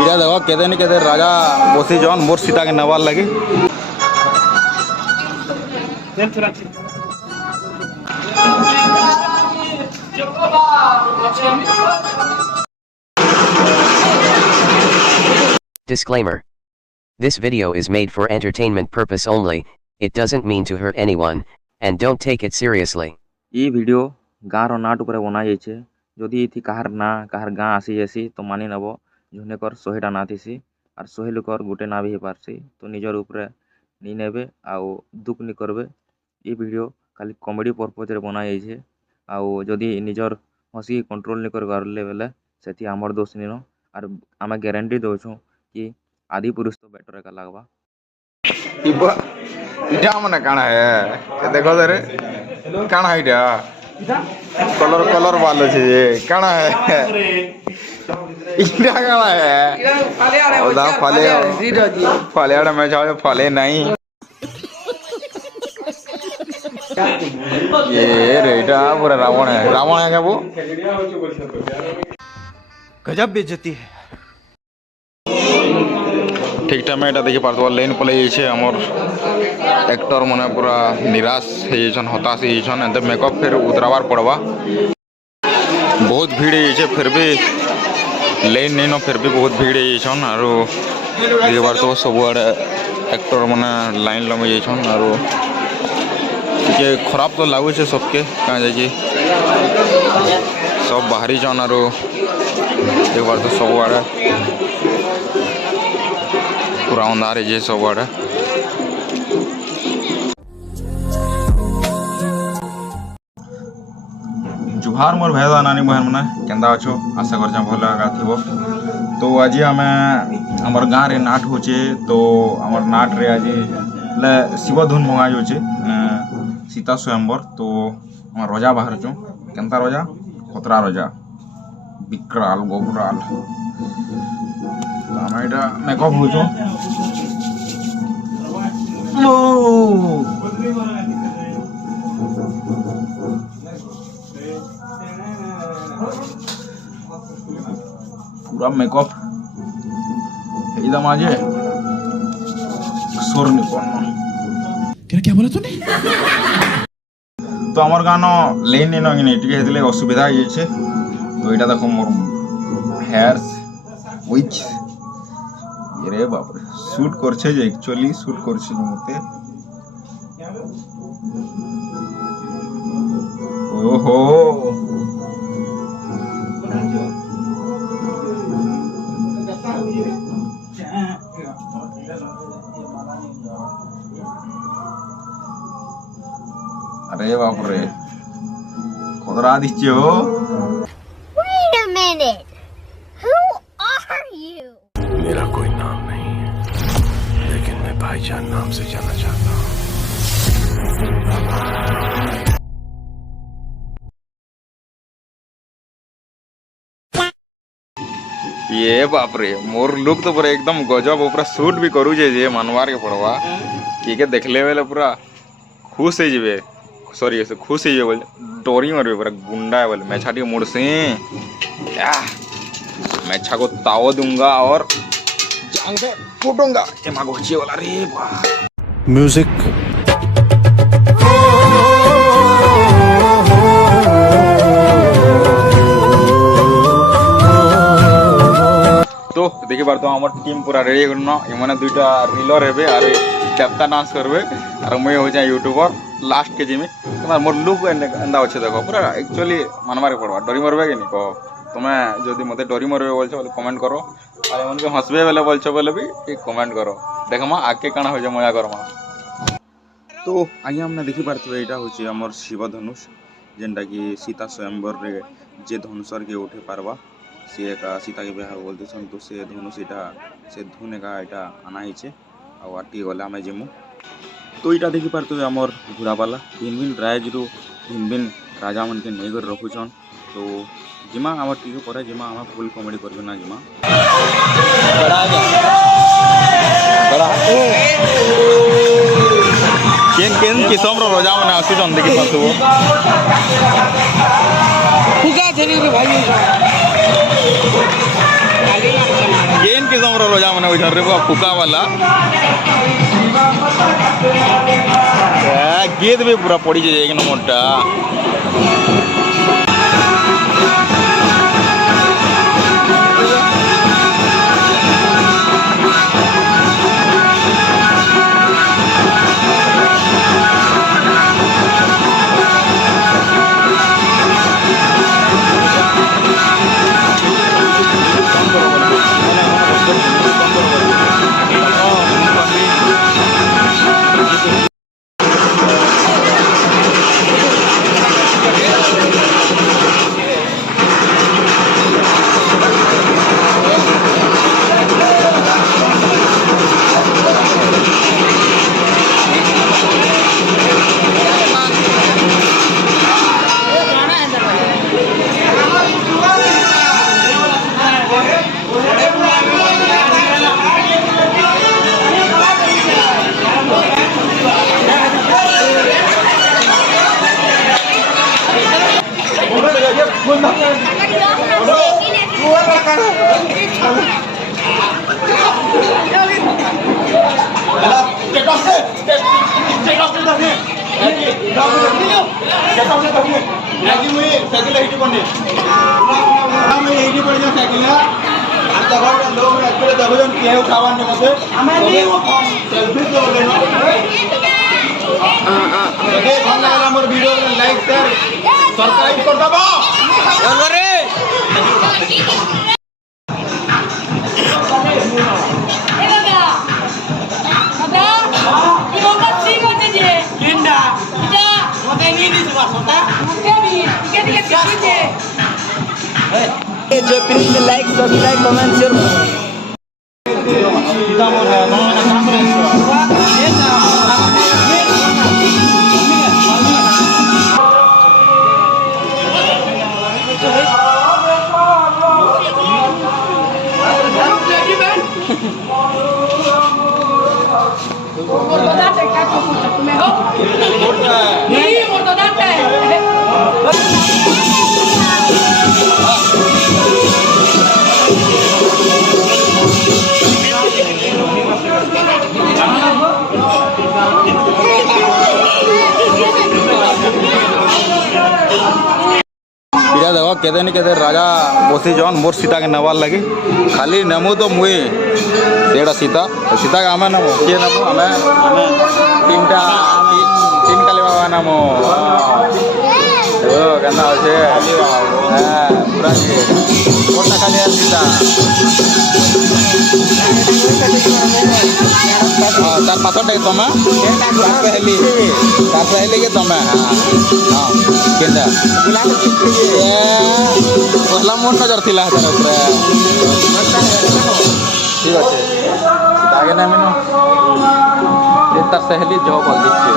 इटा देखो केते न केते राजा बसी जन मोर सीता के नवार लगे Disclaimer. This video is made for entertainment purpose only, it doesn't mean to hurt anyone, and don't take it seriously. ये वीडियो गाँव नाट उपर बना जाइए जदि ये कहार ना कहार गाँ आसी जासी तो मानि नब झुनेकर 100टा ना थीसी और 100 लोकर गोटे ना भी हो पारसी तो निजर उपरे नहीं नेबे आउ दुख नहीं करबे। ये वीडियो खाली कॉमेडी पर्पज रे बना जाइए आउ जदि निजर हसी कंट्रोल नहीं कर पारले बेले सेठी आमर दोष नहीं और आम ग्यारंटी दौछूँ कि आदि पुरुष तो बेटर एका लगवा। इटा माने काना है देखो दरे काना है इटा कलर कलर वालो छे ये काना है इटा काना है ओदा फाले आड़ा मैं जाओ फाले नहीं ये रेटा पूरा रावण है क्या वो गजब बेइज्जती है। ठीक टाइम এটা দেখি পারতো লাইন পলাই যাইছে আমার एक्टर मने पूरा निराश हो जाइछन हताश हो जाइछन एंते मेकअप फिर उतरावार पड़वा बहुत भीड़ हो फिर भी लाइन नहीं न फिर भी बहुत भीड़ हो जाइछन आरो एक बार तो सब आड़े एक्टर मने लाइन लगे जाइछन आरो के खराब तो लागु छे सबके कहाँ जाइए सब बाहरी जन आरो एक बार तो सब आड़े पूरा अंधार है सब आड़े। जुहार मोर भाई नानी बहन मैंने केंदा अच्छो आशा कर भल आगा थो तो आज आम आमर गाँव रे नाट होचे तो आमर नाट रे आज शिव धुन भंगा जाऊे सीता स्वयंवर तो आम रजा बाहर चु केन्ता रजा खतरा रजा विकराल गोबराल आम यहाँ मेकअप हो पूरा मेकअप एकदम आज सोर नहीं पड़ना क्या बोला तूने तो आमर गान लेन नहीं टे असुविधा हो तो यहाँ देखो मोर हेयर विच रे बाप रे शूट करछे जे एक्चुअली शूट करछे मते ओहो अरे बाप रे खतरा दिच्छे हो। Wait a minute. Who are you? मेरा कोई नाम नहीं है लेकिन मैं भाईजान नाम से जाना चाहता हूँ। ये बाप रे मोर लुक तो पूरा एकदम गजब पूरा शूट भी करू जे मानवार के पड़वा के देखले बेले पूरा खुश हो जाए सॉरी ऐसे खुश हो बोले डोरी मारबे पूरा गुंडा है बोले मैछा टी मुड़सी मैछा को ताव दूंगा और जांग पे फूटूंगा ये मागो ची वाला रे म्यूजिक तो देखी बार तो हमार टीम पूरा रेडी करना इमाने दुईटा रीलर हेबे और देवता डांस करबे और मैं हो जाए यूट्यूबर लास्ट के जिमी तुम्हार मोर लुक एंदा अच्छे देखो पूरा एक्चुअली मानवार पड़वा डरी मरबे कि नहीं कह तुम्हें जदि मते डरी मरबे बोलछ बोले कमेंट करो और एमन के हंसबे बेले बोलछ बोले भी कमेंट करो देखमा आके काना हो जाए मजा करमा। तो आज हमने देखी पारथबे एटा होची हमर शिव धनुष जेनटा कि सीता स्वयंवर रे जे धनुषर के उठे पारबा सी एक सीता के बिहार बोलते तो से धनुष इटा से धुन एका इटा आना हिचे आटी गला आम जिमु तो यहाँ देखी पारे आमर घोड़ावाला भिन्न भिन्न राइज रु भिन्न भिन्न राजा मन के नहीं रखुछन तो जिमा आम टी पर जिमा आम फुल कमेडी करबे ना जिमा केन केन किसम रो राजा मन आसुछन देखि पाथबो पूजा छेनी रे भाई केन किस्म रोजा मैंने उधर रे फुका वाला गीत भी पूरा पड़ी जाए एक नंबरटा Please like, subscribe, comment, share. इटा देखो केदे न केदे राजा बसी जन मोर सीता के नवार लगे खाली नेमु तो मुई सेटा सीता सीता के आमे नमो के नमो आमे आमे तीन काली बाबा नमो ओ गंदा होचे हां पूरा के कोटा खाली सीता तार पाछटे तमा तार पहले के तमा हां केंदा पहला मोर नजर थिला तार ऊपर ठीक আছে आगे ना मेनो ये तार सहेली जो बोल दीजिए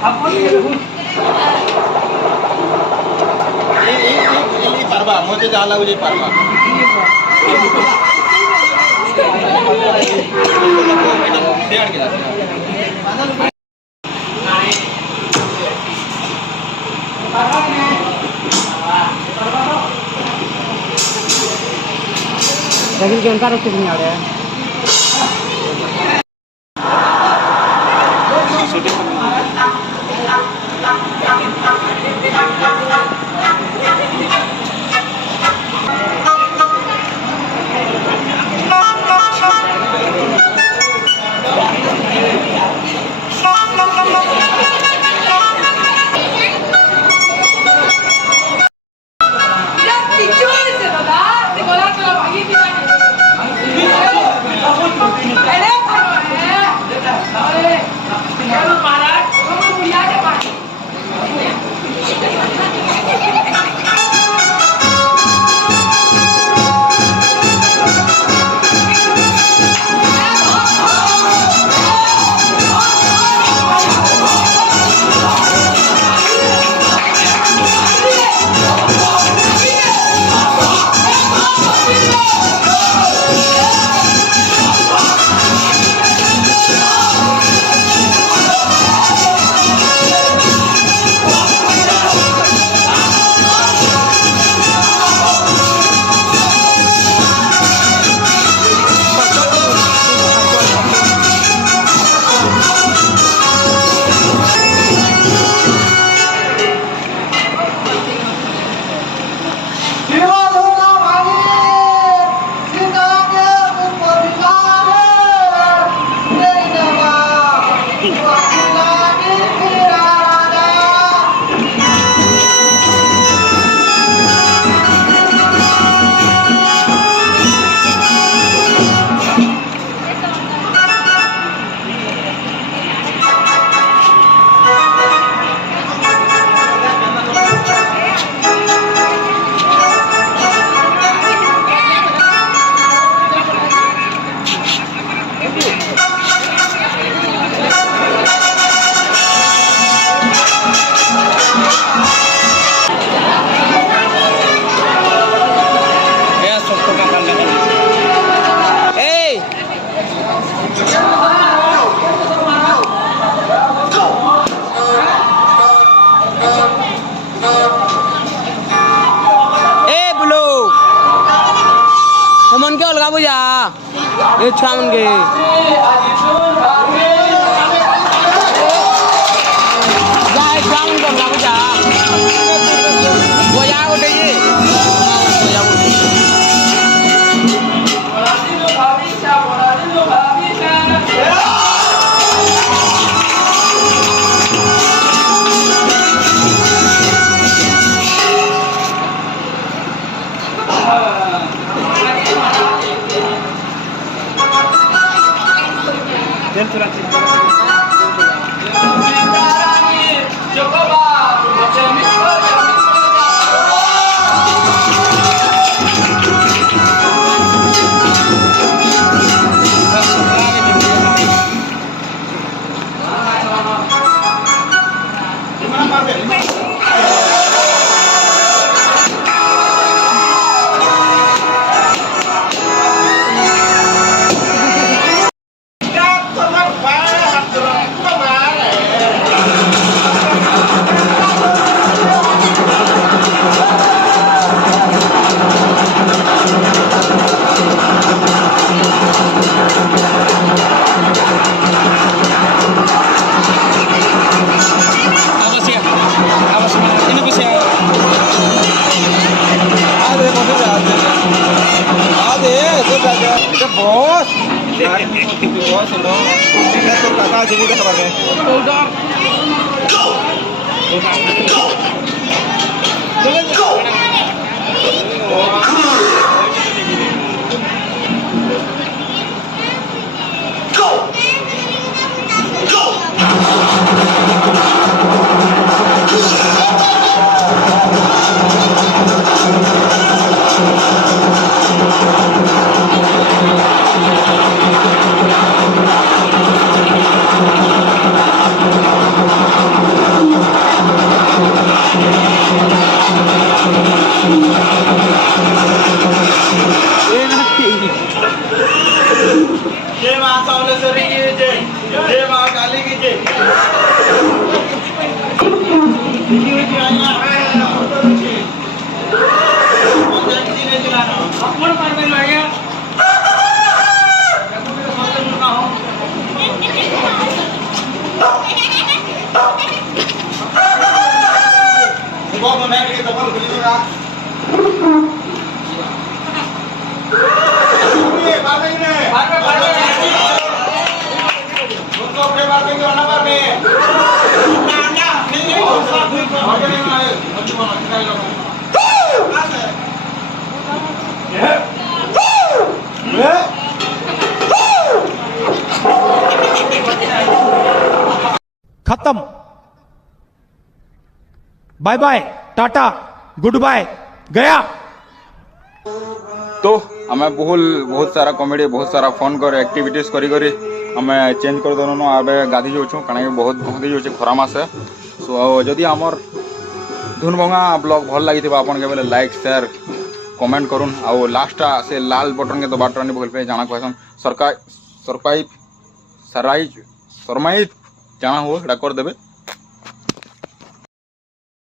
Apa? ପଛେ ଯାହା ଲାଗୁଛି ପାରବା लेकिन के उनका रखते नहीं आ रहा है मन के अलगा बुझा ये छुआ मन के छुआ मन के अलगा बुझा बजा उठे ये खत्म। Bye bye, tata, goodbye, गया। तो हमें बहुत सारा कॉमेडी बहुत सारा फन कर एक्टिविटीज करी करी हमें चेंज कर देनु आबे गाधी जाऊँ कहीं बहुत गंदी जाऊँ खरा मासे। सो जदि आमर धुन भंगा ब्लॉग भल लगी आपन के बोले लाइक शेयर कमेंट करूँ आउ लास्ट से लाल बटन के दबाटा नहीं बोल पे जाना कहसन सरकाई सरमाइज जाना हो कर देवे।